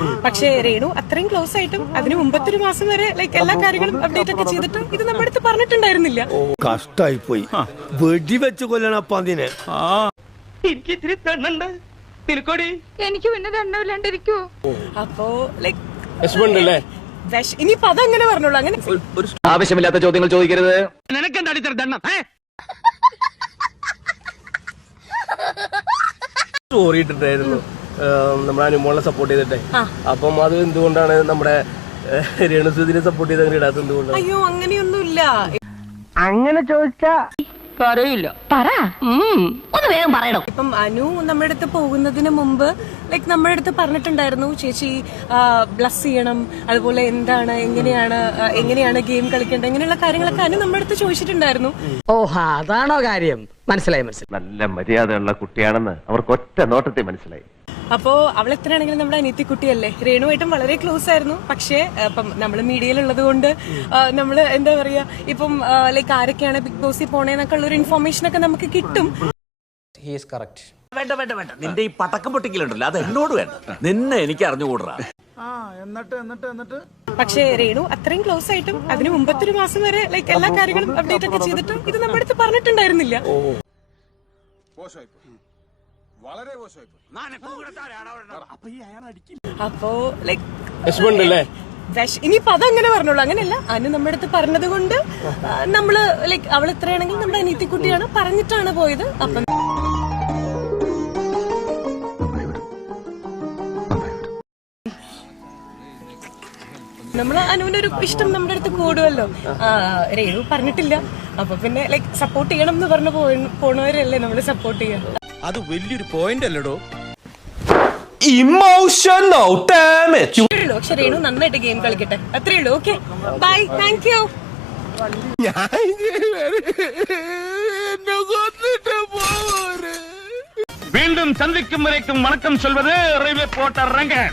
പക്ഷേ രേണു അത്രയും ക്ലോസ് ആയിട്ടും അതിന് മുമ്പത്തെ ഒരു മാസം വരെ ലൈക്ക് എല്ലാ കാര്യങ്ങളും അപ്ഡേറ്റ് ഒക്കെ ചെയ്തിട്ട് ഇത് നമ്മുടെ അടുത്ത് പറഞ്ഞിട്ടുണ്ടായിരുന്നില്ല. കഷ്ടായി പോയി, വെടിവെച്ച് കൊല്ലണപ്പ അതിനെ. എനിക്ക് ഇത്തിരി തണ്ണുണ്ട് തിരുക്കോടി, എനിക്ക് പിന്നെ തണ്ണമില്ലാണ്ടിരിക്കോ? അപ്പോ ലൈക്ക് ഇനിയിപ്പോ അതങ്ങനെ പറഞ്ഞോളൂ. അങ്ങനെ ആവശ്യമില്ലാത്ത ചോദ്യങ്ങൾ ചോദിക്കരുത്. നിനക്കെന്താ ഇത്ര ദണ്ണം? സ്റ്റോറി ഇട്ടിട്ടായിരുന്നു നമ്മുടെ അനുമോളെ സപ്പോർട്ട് ചെയ്തിട്ടെ. അപ്പം അത് എന്തുകൊണ്ടാണ് നമ്മുടെ രേണുസുദിനെ സപ്പോർട്ട് ചെയ്ത് അങ്ങനെ ഇടാത്ത എന്തുകൊണ്ടാണ്? അയ്യോ അങ്ങനെയൊന്നുമില്ല. അങ്ങനെ ചോദിച്ചാ പറയില്ല. പറ, ഒന്ന് വേഗം പറയണോ. ഇപ്പം അനു നമ്മുടെ അടുത്ത് പോകുന്നതിന് മുമ്പ് ലൈക്ക് നമ്മുടെ അടുത്ത് പറഞ്ഞിട്ടുണ്ടായിരുന്നു, ചേച്ചി ബ്ലസ് ചെയ്യണം, അതുപോലെ എന്താണ് എങ്ങനെയാണ് ഗെയിം കളിക്കേണ്ടത്, ഇങ്ങനെയുള്ള കാര്യങ്ങളൊക്കെ അനു നമ്മുടെ അടുത്ത് ചോദിച്ചിട്ടുണ്ടായിരുന്നു. ഓഹ, അതാണോ കാര്യം? മനസ്സിലായി. നല്ല മര്യാദയുള്ള കുട്ടിയാണെന്ന് അവർക്ക് ഒറ്റ നോട്ടത്തിൽ മനസ്സിലായി. അപ്പോ അവൾ എത്രയാണെങ്കിലും നമ്മുടെ അനിയത്തിക്കുട്ടിയല്ലേ. രേണുവായിട്ടും വളരെ ക്ലോസ് ആയിരുന്നു. പക്ഷേ ഇപ്പം നമ്മള് മീഡിയയിലുള്ളത് കൊണ്ട് നമ്മള് എന്താ പറയാ, ഇപ്പം ലൈക്ക് ആരൊക്കെയാണ് ബിഗ് ബോസിൽ പോണേന്നൊക്കെ ഉള്ള ഒരു ഇൻഫോർമേഷൻ ഒക്കെ നമുക്ക് കിട്ടും. വേണ്ട നിന്റെ ഈ പടക്കം പൊട്ടിക്കലുണ്ടല്ലോ, അത് എന്നോട് വേണ്ട, നിന്നെ എനിക്ക് അറിഞ്ഞുകൂടാ. എന്നിട്ട് പക്ഷേ രേണു അത്രയും ക്ലോസ് ആയിട്ടും അതിന് മുമ്പത്തെ ഒരു മാസം വരെ ലൈക്ക് എല്ലാ കാര്യങ്ങളും അപ്ഡേറ്റ് ഒക്കെ ചെയ്തിട്ട് ഇത് നമ്മുടെ അടുത്ത് പറഞ്ഞിട്ടുണ്ടായിരുന്നില്ല. അപ്പോ ലൈക്ക് ഇനിയിപ്പോ അതങ്ങനെ പറഞ്ഞോളൂ. അങ്ങനെയല്ല, അനു നമ്മുടെ അടുത്ത് പറഞ്ഞത് കൊണ്ട് നമ്മള് ലൈക്ക് അവൾ എത്രയാണെങ്കിൽ നമ്മുടെ അനിയത്തിക്കുട്ടിയാണ് പറഞ്ഞിട്ടാണ് പോയത്. അപ്പം നമ്മള് അനുവിന്റെ ഒരു ഇഷ്ടം നമ്മുടെ അടുത്ത് കൂടുമല്ലോ. രേണു പറഞ്ഞിട്ടില്ല, അപ്പൊ പിന്നെ ലൈക്ക് സപ്പോർട്ട് ചെയ്യണം എന്ന് പറഞ്ഞു പോണവരല്ലേ നമ്മള് സപ്പോർട്ട് ചെയ്യാം. അത് വലിയൊരു പോയിന്റ് അല്ലടോ. Emotional damage. പക്ഷെ രേണു നന്നായിട്ട് ഗെയിം കളിക്കട്ടെ, അത്രേ ഉള്ളൂ. Okay, bye, thank you. വീണ്ടും സന്ധിക്കും വരയ്ക്കും വണക്കം ചൊല്வது റെയിൽവേ പോർട്ടർ രംഗൻ.